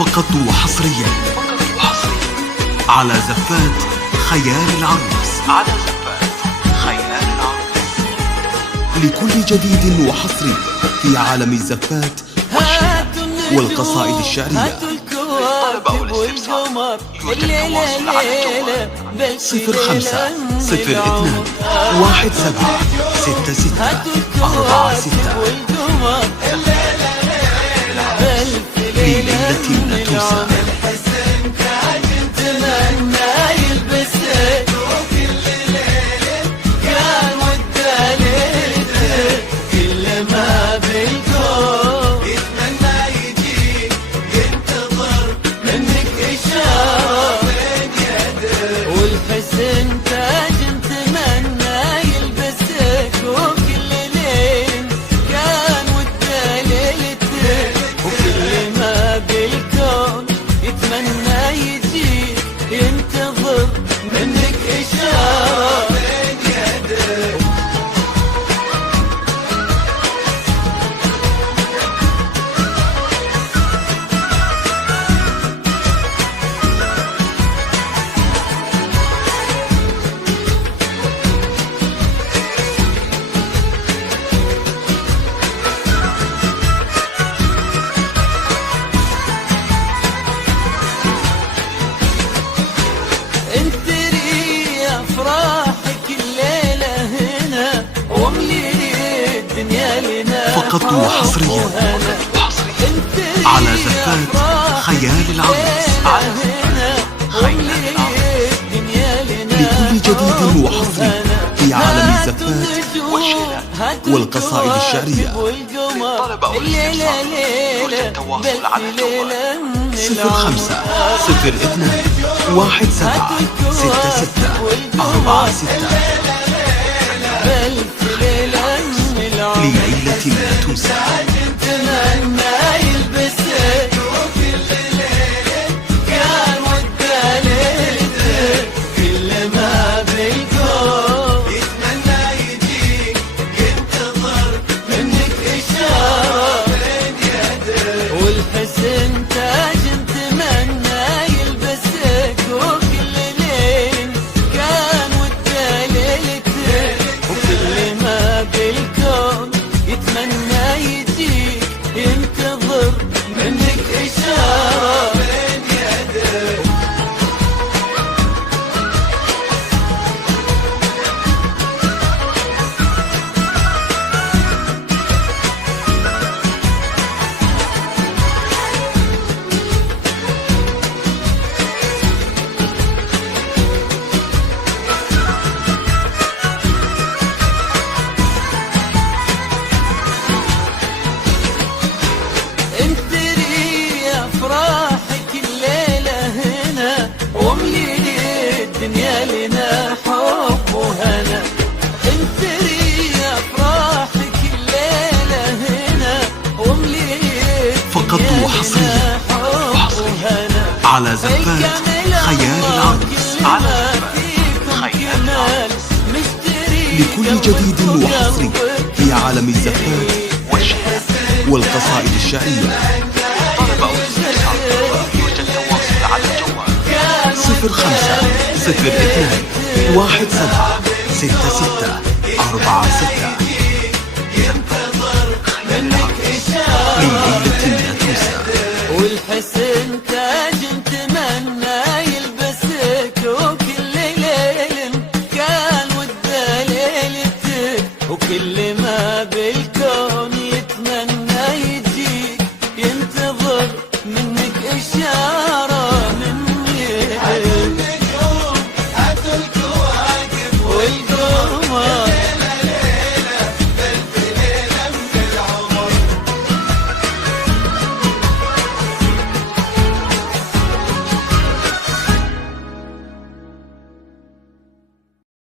فقط وحصريا على زفات خيال العروس. لكل جديد وحصري في عالم الزفات والقصائد الشعرية. طلب والاستفسار يرجى التواصل على الجوال 0502 1766 46 ليلة لا تنسى. فقط وحصريا على زفات خيال العروس. لكل جديد وحصري في عالم الزفات والقصائد الشعرية. طلب والاستفسار يرجى التواصل على الجوال 0502 1766 46 ليلة لا تنسى. فقط وحصريا على زفات خيال العروس. لكل جديد وحصري في عالم الزفات والقصائد الشعرية. طلب والاستفسار يرجى التواصل على الجوال 0502 1766 46 ليلة لا تنسى. والحسن تاج نتمنى يلبسك وكل ليل كان وده ليلتك وكل ما بالكون يتمنى يجيك ينتظر منك اشياء